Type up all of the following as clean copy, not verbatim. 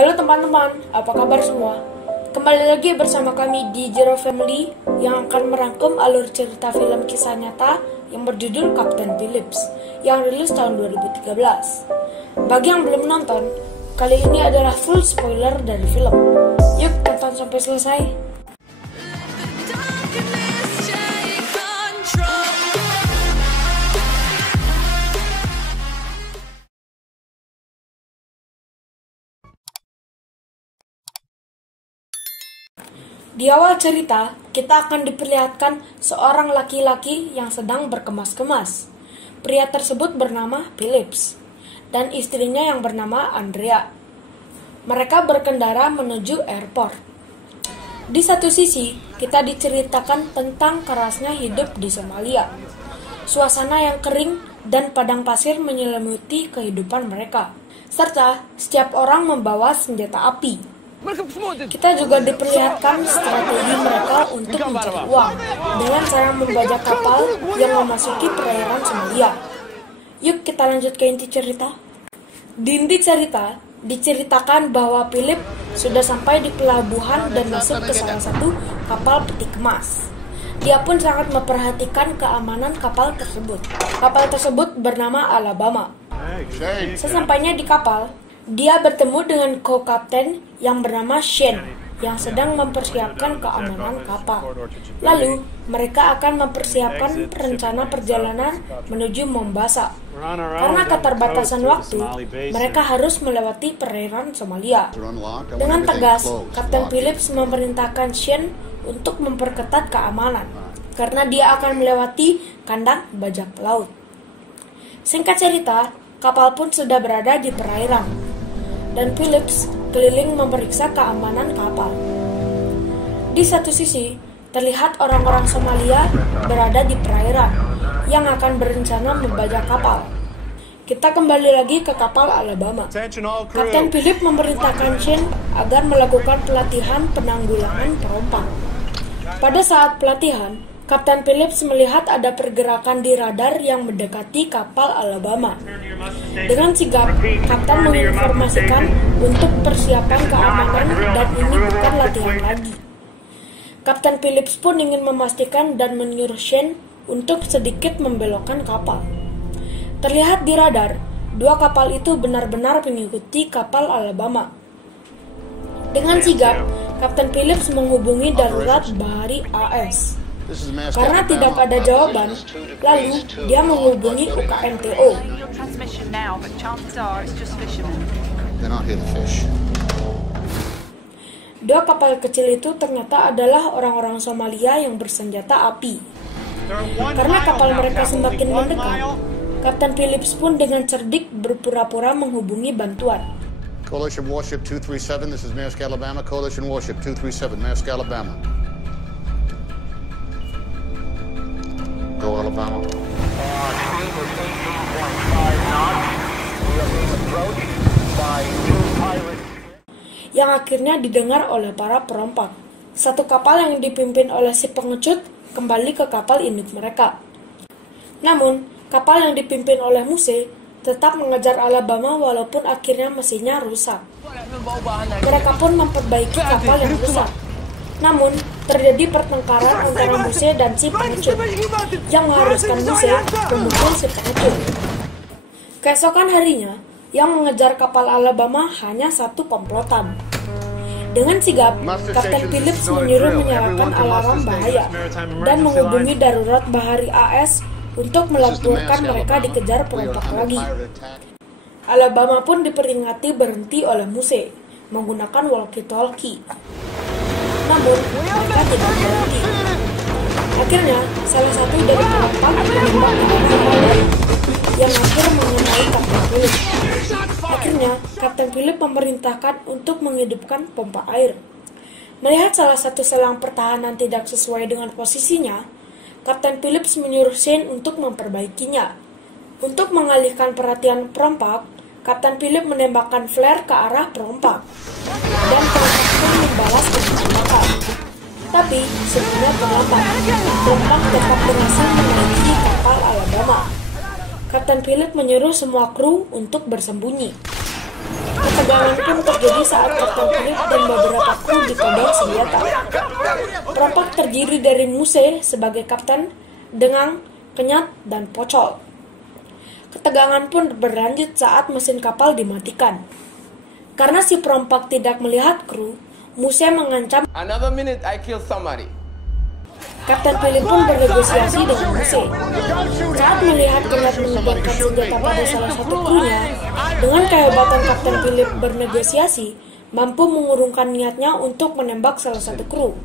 Halo teman-teman, apa kabar semua? Kembali lagi bersama kami di Zero Family yang akan merangkum alur cerita film kisah nyata yang berjudul Kapten Phillips yang rilis tahun 2013. Bagi yang belum nonton, kali ini adalah full spoiler dari film. Yuk tonton sampai selesai. Di awal cerita, kita akan diperlihatkan seorang laki-laki yang sedang berkemas-kemas. Pria tersebut bernama Phillips, dan istrinya yang bernama Andrea. Mereka berkendara menuju airport. Di satu sisi, kita diceritakan tentang kerasnya hidup di Somalia. Suasana yang kering dan padang pasir menyelimuti kehidupan mereka, serta setiap orang membawa senjata api. Kita juga diperlihatkan strategi mereka untuk mencari uang dengan cara membajak kapal yang memasuki perairan Somalia. Yuk kita lanjut ke inti cerita. Di inti cerita diceritakan bahwa Philip sudah sampai di pelabuhan dan masuk ke salah satu kapal peti kemas. Dia pun sangat memperhatikan keamanan kapal tersebut. Kapal tersebut bernama Alabama. Sesampainya di kapal, dia bertemu dengan co-kapten yang bernama Shane yang sedang mempersiapkan keamanan kapal. Lalu, mereka akan mempersiapkan rencana perjalanan menuju Mombasa. Karena keterbatasan waktu, mereka harus melewati perairan Somalia. Dengan tegas, Kapten Phillips memerintahkan Shane untuk memperketat keamanan karena dia akan melewati kandang bajak laut. Singkat cerita, kapal pun sudah berada di perairan, dan Phillips keliling memeriksa keamanan kapal. Di satu sisi, terlihat orang-orang Somalia berada di perairan yang akan berencana membajak kapal. Kita kembali lagi ke kapal Alabama. Kapten Philip memerintahkan Shane agar melakukan pelatihan penanggulangan perompak. Pada saat pelatihan, Kapten Phillips melihat ada pergerakan di radar yang mendekati kapal Alabama. Dengan sigap, Kapten menginformasikan untuk persiapan keamanan dan ini bukan latihan lagi. Kapten Phillips pun ingin memastikan dan menyuruh Shane untuk sedikit membelokkan kapal. Terlihat di radar, dua kapal itu benar-benar mengikuti kapal Alabama. Dengan sigap, Kapten Phillips menghubungi darurat bahari AS. Karena tidak ada jawaban, lalu dia menghubungi UKMTO. Dua kapal kecil itu ternyata adalah orang-orang Somalia yang bersenjata api. Karena kapal mereka semakin mendekat, Kapten Phillips pun dengan cerdik berpura-pura menghubungi bantuan. Coalition Warship 237, this is Maersk Alabama. Coalition Warship 237, Maersk Alabama. Go Alabama. Yang akhirnya didengar oleh para perompak. Satu kapal yang dipimpin oleh si pengecut kembali ke kapal induk mereka. Namun, kapal yang dipimpin oleh Muse tetap mengejar Alabama walaupun akhirnya mesinnya rusak. Mereka pun memperbaiki kapal yang rusak. Namun, terjadi pertengkaran antara Muse dan si pengecut yang mengharuskan Muse memukul si pengecut. Keesokan harinya, yang mengejar kapal Alabama hanya satu komplotan. Dengan sigap, Kapten Phillips menyuruh menyalakan alarm bahaya dan menghubungi darurat bahari AS untuk melaporkan mereka dikejar perompak lagi. Alabama pun diperingati berhenti oleh Muse menggunakan walkie-talkie. Namun, mereka tidak berhenti. Akhirnya, salah satu dari perompak menembak kapal yang akhir mengenai Kapten Philip. Akhirnya, Kapten Philip memerintahkan untuk menghidupkan pompa air. Melihat salah satu selang pertahanan tidak sesuai dengan posisinya, Kapten Phillips menyuruh Shane untuk memperbaikinya. Untuk mengalihkan perhatian perompak, Kapten Philip menembakkan flare ke arah perompak, dan perompak pun membalas dengan tembakan. Tapi, sebenarnya terlambat. Perompak tetap berhasil menaiki kapal Alabama. Kapten Philip menyuruh semua kru untuk bersembunyi. Ketegangan pun terjadi saat Kapten Philip dan beberapa kru ditodong senjata. Perompak terdiri dari Muse sebagai kapten, Dengang, Kenyat, dan Pocol. Ketegangan pun berlanjut saat mesin kapal dimatikan. Karena si perompak tidak melihat kru, Muse mengancam. Another minute I kill somebody. Kapten Philip pun bernegosiasi dengan Muse. Saat melihat Kenyat menembakkan senjata pada salah satu krunya, dengan kehebatan Kapten Philip bernegosiasi, mampu mengurungkan niatnya untuk menembak salah satu kru.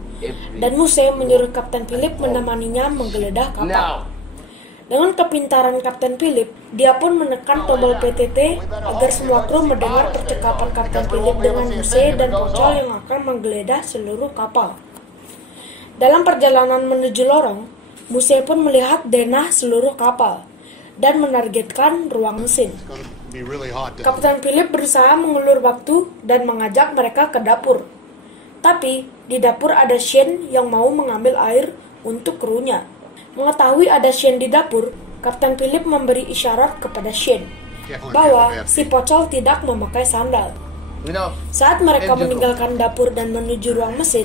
Dan Muse menyuruh Kapten Philip menemaninya menggeledah kapal. Dengan kepintaran Kapten Philip, dia pun menekan tombol PTT agar semua kru mendengar percakapan Kapten Philip dengan Muse dan Pocol yang akan menggeledah seluruh kapal. Dalam perjalanan menuju lorong, Muse pun melihat denah seluruh kapal dan menargetkan ruang mesin. Kapten Philip berusaha mengulur waktu dan mengajak mereka ke dapur. Tapi di dapur ada Shane yang mau mengambil air untuk krunya. Mengetahui ada Shane di dapur, Kapten Philip memberi isyarat kepada Shane bahwa si Pocol tidak memakai sandal. Saat mereka meninggalkan dapur dan menuju ruang mesin,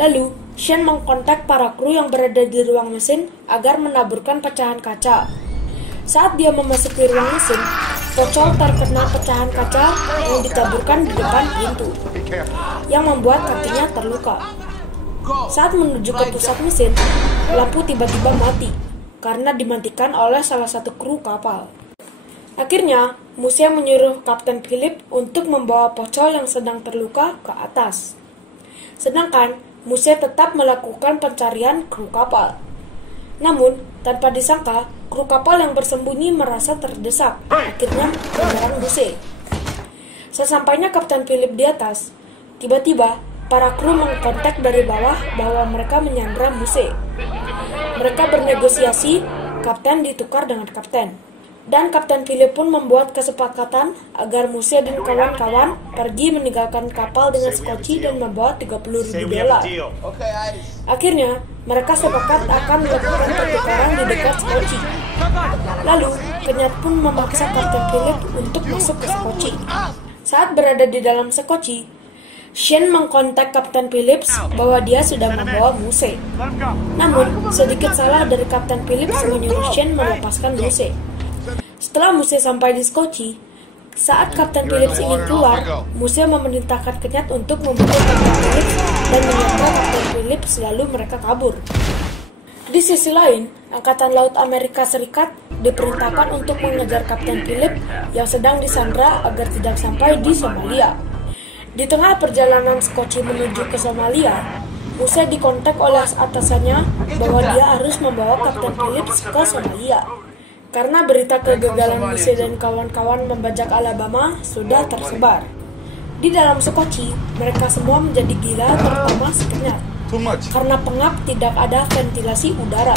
lalu Shane mengkontak para kru yang berada di ruang mesin agar menaburkan pecahan kaca. Saat dia memasuki ruang mesin, Pocol terkena pecahan kaca yang ditaburkan di depan pintu, yang membuat kakinya terluka. Saat menuju ke pusat mesin, lampu tiba-tiba mati karena dimatikan oleh salah satu kru kapal. Akhirnya, Muse menyuruh Kapten Philip untuk membawa Pocol yang sedang terluka ke atas. Sedangkan Muse tetap melakukan pencarian kru kapal. Namun, tanpa disangka, kru kapal yang bersembunyi merasa terdesak, akhirnya menyerang Muse. Sesampainya Kapten Philip di atas, tiba-tiba para kru mengkontak dari bawah bahwa mereka menyandra Muse. Mereka bernegosiasi, kapten ditukar dengan kapten. Dan Kapten Philip pun membuat kesepakatan agar Muse dan kawan-kawan pergi meninggalkan kapal dengan skoci dan membawa $30,000. Akhirnya, mereka sepakat akan melakukan pertukaran di dekat skoci. Lalu, Kenyat pun memaksa Kapten Philip untuk masuk ke skoci. Saat berada di dalam skoci, Shane mengkontak Kapten Phillips bahwa dia sudah membawa Muse. Namun, sedikit salah dari Kapten Phillips menyuruh Shane melepaskan Muse. Setelah Muse sampai di skoci, saat Kapten Phillips ingin keluar, Muse memerintahkan Kenyat untuk membunuh Kapten Phillips dan menyandra Kapten Phillips, lalu mereka kabur. Di sisi lain, Angkatan Laut Amerika Serikat diperintahkan untuk mengejar Kapten Phillips yang sedang disandra agar tidak sampai di Somalia. Di tengah perjalanan skoci menuju ke Somalia, Muse dikontak oleh atasannya bahwa dia harus membawa Kapten Phillips ke Somalia. Karena berita kegagalan Muse dan kawan-kawan membajak Alabama sudah tersebar. Di dalam skoci, mereka semua menjadi gila, terutama si Kenyat. Karena pengap tidak ada ventilasi udara.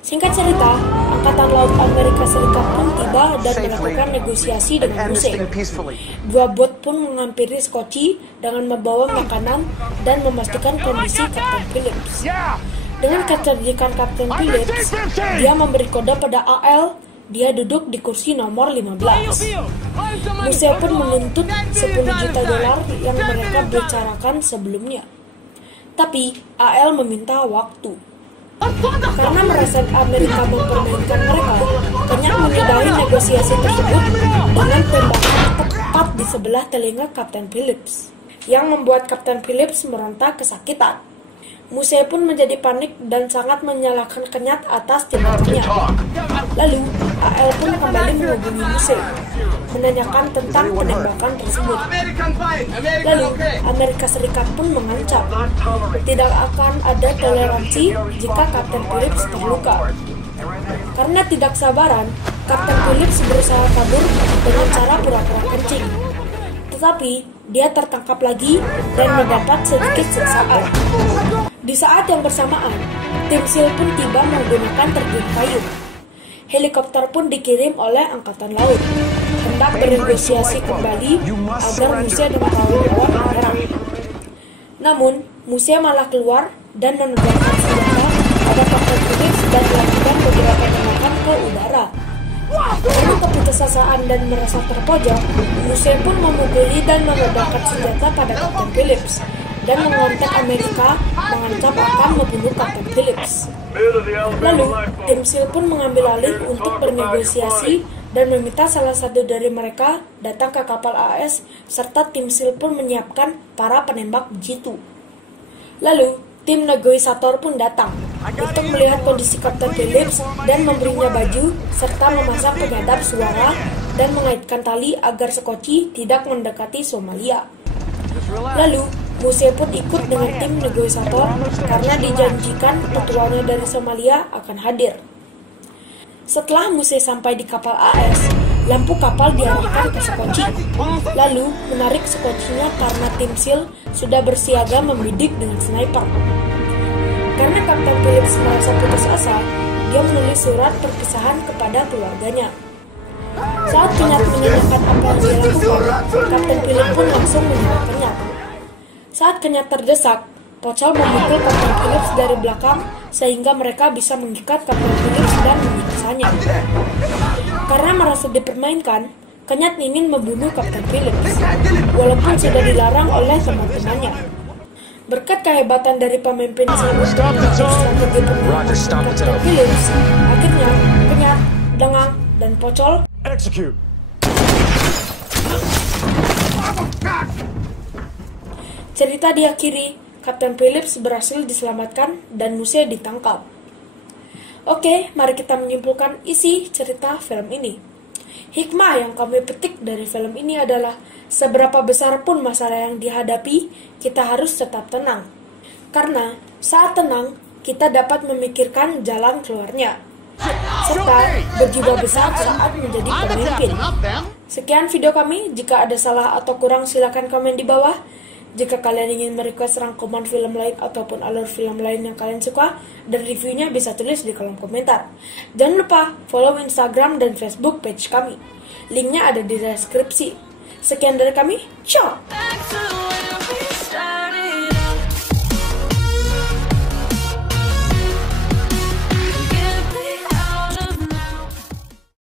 Singkat cerita, Angkatan Laut Amerika Serikat pun tiba dan melakukan negosiasi dengan Muse. Dua bot pun menghampiri skoci dengan membawa makanan dan memastikan kondisi Kapten Phillips. Dengan kecerdikan Kapten Phillips, dia memberi kode pada AL, dia duduk di kursi nomor 15. Muse pun menuntut $10 juta yang mereka bicarakan sebelumnya. Tapi AL meminta waktu. Karena merasa Amerika mempermainkan mereka, Kenyat menyudahi negosiasi tersebut dengan tembakan tepat di sebelah telinga Kapten Phillips, yang membuat Kapten Phillips meronta kesakitan. Muse pun menjadi panik dan sangat menyalahkan Kenyat atas tindakannya. Lalu, AL pun kembali menghubungi Muse, menanyakan tentang penembakan tersebut. Lalu, Amerika Serikat pun mengancam tidak akan ada toleransi jika Kapten Phillips terluka. Karena tidak sabaran, Kapten Phillips berusaha kabur dengan cara pura-pura kencing. Tetapi, dia tertangkap lagi dan mendapat sedikit siksaan. Di saat yang bersamaan, tim SEAL pun tiba menggunakan terjun payung. Helikopter pun dikirim oleh Angkatan Laut, hendak bernegosiasi kembali agar Muse dan kawan-kawan menyerang. Namun, Muse malah keluar dan menembakkan senjata pada Kapten Phillips dan melakukan beberapa tembakan ke udara. Karena keputusasaan dan merasa terpojok, Muse pun memukuli dan meledakkan senjata pada Kapten Phillips dan mengontak Amerika mengancam akan membunuh Kapten Phillips. Lalu, tim SEAL pun mengambil alih untuk bernegosiasi dan meminta salah satu dari mereka datang ke kapal AS serta tim SEAL pun menyiapkan para penembak jitu. Lalu, tim negosiator pun datang untuk melihat kondisi Kapten Phillips dan memberinya baju serta memasang penyadap suara dan mengaitkan tali agar Skoci tidak mendekati Somalia. Lalu, Muse pun ikut dengan tim negosiator karena dijanjikan petuanya dari Somalia akan hadir. Setelah Muse sampai di kapal AS, lampu kapal diarahkan ke Skoci, lalu menarik Skocinya karena tim SEAL sudah bersiaga membidik dengan sniper. Karena Kapten Phillips merasa putus asa, dia menulis surat perpisahan kepada keluarganya. Saat Kenyat menanyakan apa yang dia lakukan, Kapten Phillips pun langsung menyerang Kenyat. Saat Kenyat terdesak, Pocol memukul Kapten Phillips dari belakang sehingga mereka bisa mengikat Kapten Phillips dan menyiksanya. Karena merasa dipermainkan, Kenyat ingin membunuh Kapten Phillips, walaupun sudah dilarang oleh teman-temannya. Berkat kehebatan dari pemimpin SEAL dan strategi penangkapan Kapten Phillips, akhirnya Kenyat, Dengang, dan Pocol Execute. Cerita diakhiri, Kapten Phillips berhasil diselamatkan dan Muse ditangkap. Oke, mari kita menyimpulkan isi cerita film ini. Hikmah yang kami petik dari film ini adalah seberapa besar pun masalah yang dihadapi, kita harus tetap tenang. Karena saat tenang, kita dapat memikirkan jalan keluarnya, serta berjiwa besar saat menjadi pemimpin. Sekian video kami, jika ada salah atau kurang silakan komen di bawah. Jika kalian ingin merequest rangkuman film lain ataupun alur film lain yang kalian suka dan reviewnya bisa tulis di kolom komentar. Jangan lupa follow Instagram dan Facebook page kami. Linknya ada di deskripsi. Sekian dari kami, ciao!